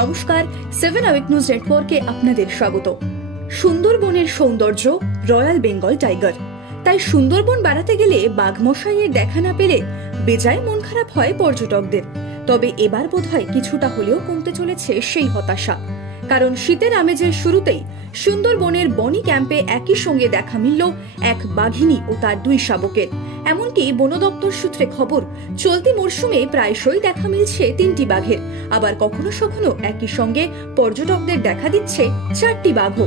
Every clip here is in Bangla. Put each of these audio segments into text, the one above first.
নমস্কার, 7 আওয়ার নিউজ নেটওয়ার্কে আপনাদের স্বাগত। সুন্দরবনের সৌন্দর্য, রয়্যাল বেঙ্গল টাইগার। তাই সুন্দরবন বেড়াতে গেলে বাঘ মশাইয়ের দেখা না পেলে বেজায় মন খারাপ হয় পর্যটকদের। তবে এবার বোধহয় কিছুটা হলেও কমতে চলেছে সেই হতাশা, কারণ শীতের আমেজের শুরুতেই সুন্দরবনের বনি ক্যাম্পে একই সঙ্গে দেখা মিলল এক বাঘিনী ও তার 2 শাবকের। এমনকি বন দপ্তর সূত্রে খবর, চলতি মরশুমে প্রায়শই দেখা মিলছে 3টি বাঘের, আবার কখনো কখনো একই সঙ্গে পর্যটকদের দেখা দিচ্ছে 4টি বাঘও।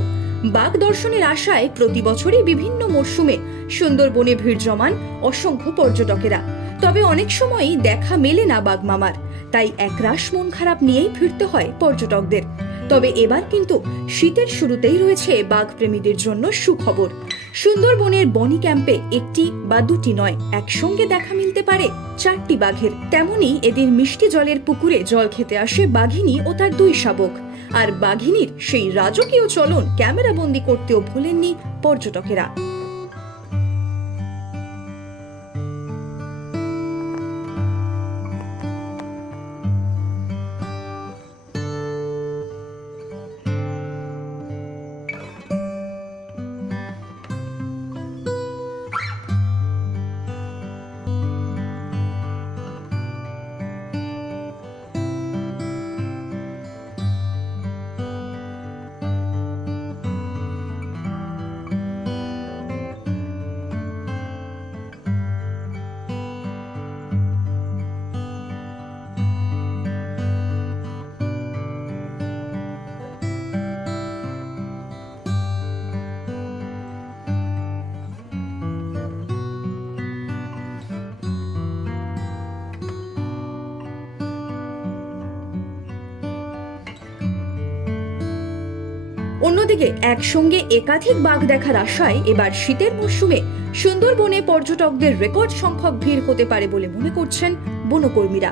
বাঘ দর্শনের আশায় প্রতি বছরই বিভিন্ন মরশুমে সুন্দরবনে ভিড় জমান অসংখ্য পর্যটকেরা। তবে অনেক সময়ই দেখা মেলে না বাঘ মামার, তাই একরাশ মন খারাপ নিয়েই ফিরতে হয় পর্যটকদের। তবে এবার কিন্তু শীতের শুরুতেই রয়েছে বাঘ প্রেমীদের জন্য সুখবর। সুন্দরবনের বনি ক্যাম্পে 1টি বা 2টি নয়, একসঙ্গে দেখা মিলতে পারে 4টি বাঘের। তেমনি এদের মিষ্টি জলের পুকুরে জল খেতে আসে বাঘিনী ও তার 2 শাবক। আর বাঘিনীর সেই রাজকীয় চলন ক্যামেরাবন্দি করতেও ভোলেননি পর্যটকেরা। অন্যদিকে একসঙ্গে একাধিক বাঘ দেখার আশায় এবার শীতের মরশুমে সুন্দরবনে পর্যটকদের রেকর্ড সংখ্যক ভিড় হতে পারে বলে মনে করছেন বনকর্মীরা।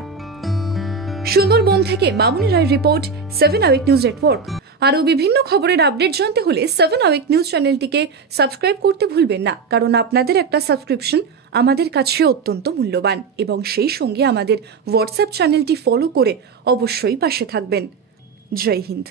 সুন্দরবন থেকে মামুনি রায় রিপোর্ট, 7 আওয়ার নিউজ নেটওয়ার্ক। আরও বিভিন্ন খবরের আপডেট জানতে হলে 7 আওয়ার নিউজ চ্যানেলটিকে সাবস্ক্রাইব করতে ভুলবেন না, কারণ আপনাদের একটা সাবস্ক্রিপশন আমাদের কাছে অত্যন্ত মূল্যবান, এবং সেই সঙ্গে আমাদের হোয়াটসঅ্যাপ চ্যানেলটি ফলো করে অবশ্যই পাশে থাকবেন। জয় হিন্দ।